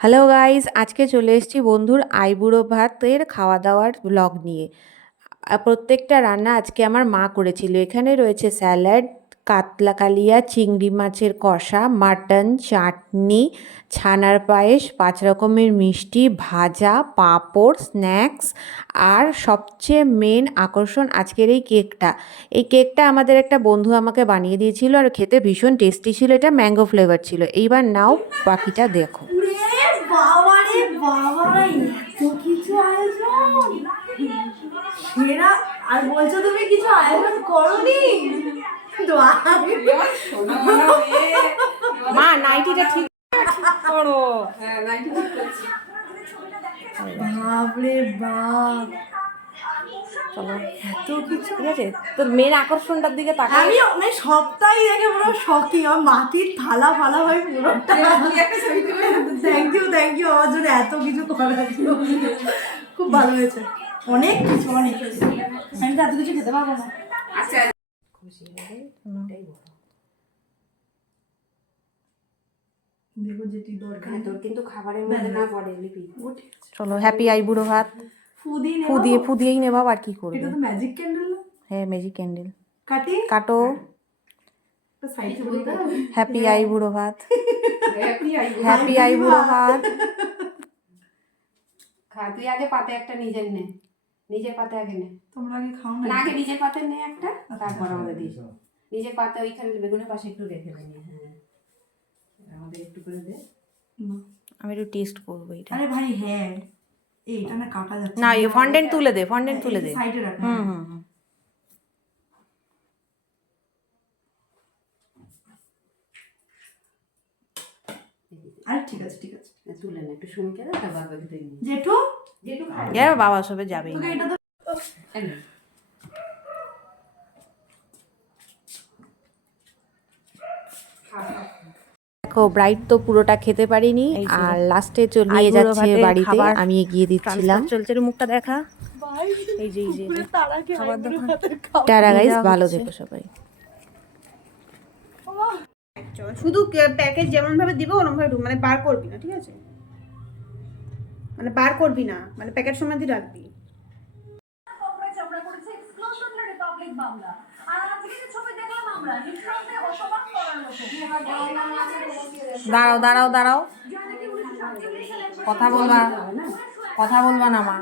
Hello guys, আজকে চলে এসেছি বন্ধুর আইবুড়ো ভাতের খাওয়া দাওয়ার ব্লগ নিয়ে। প্রত্যেকটা রান্না আজকে আমার মা করেছিল। এখানে রয়েছে স্যালাড, কাতলা কালিয়া, চিংড়ি মাছের কষা, মাটন, চাটনি, ছানার পায়েস, 5 রকমের মিষ্টি, ভাজা, পাঁপড়, স্ন্যাক্স আর সবচেয়ে মেন আকর্ষণ আজকের এই কেকটা। এই কেকটা আমাদের একটা বন্ধু আমাকে বানিয়ে দিয়েছিল আর খেতে ভীষণ টেস্টি ছিল। এটা ম্যাঙ্গো ফ্লেভার ছিল। এইবার নাও বাকিটা দেখো। বাবারে বাবা, এত কিছু আয়োজন সেরা। আর বলছো তুমি কিছু আয়োজন করোনি? মা নাইটিটা ঠিক করো। বাপরে বাপ, চলো এত কিছু। ঠিক আছে, তোর মেন আকর্ষণটার দিকে তাকা। আমি মানে সবটাই দেখে পুরো শখই। আমার মাটির থালা ফালা হয় পুরোটা। থ্যাংক ইউ আমার জন্য এত কিছু করার জন্য। খুব ভালো হয়েছে, অনেক কিছু অনেক কিছু। আমি তো এত কিছু খেতে পারবো না। আচ্ছা দেখো যেটি দরকার। তোর কিন্তু খাবারের মধ্যে না পড়ে লিপি। চলো হ্যাপি আইবুড়ো ভাত। ফু দিয়েই নেবা, আর কি করবে। এটা তো ম্যাজিক ক্যান্ডেল না? হ্যাঁ ম্যাজিক ক্যান্ডেল। কাটো। হ্যাপি আইবুড়ো ভাত। হ্যাপি আইবুড়ো ভাত। খা, তুই আগে পাতে একটা নিজের নে, নিজের পাতে আগে নে। তোমরা আগে খাও না। আগে নিজের পাতে নে একটা, তারপর আমাদের দিস। নিজের পাতে ওইখানে বেগুনের পাশে একটু রেখে দে। হ্যাঁ আমাদের একটু করে দে। আমি একটু টেস্ট করবো এটা। আরে ভাই হ্যাঁ, এইটা না কাটা যাচ্ছে না, এই ফন্ডেন্ট তুলে দে, ফন্ডেন্ট তুলে দে। সাইডে রাখ। হুম। আরে ঠিক আছে তুলে নে, একটু শুনকে দে, তারপর বাকি তুই নে। জেঠু খাবে। এর বাবা সবে যাবেই। তোকে এটা তো দেখো ব্রাইট তো পুরোটা খেতে পারিনি, আর লাস্টে নিয়ে যাচ্ছে বাড়িতে, আমি এগিয়ে দিচ্ছিলাম। চলছে মুখটা দেখা। এই যে টাটা গাইস, ভালো থেকো সবাই। শুধু প্যাকেজ যেমন ভাবে দিবে ওরকম ভাবে মানে বার করবি না, ঠিক আছে? মানে বার করবি না, মানে প্যাকেট সময় দিয়ে রাখবি। দাঁড়াও কথা বলবা না মা।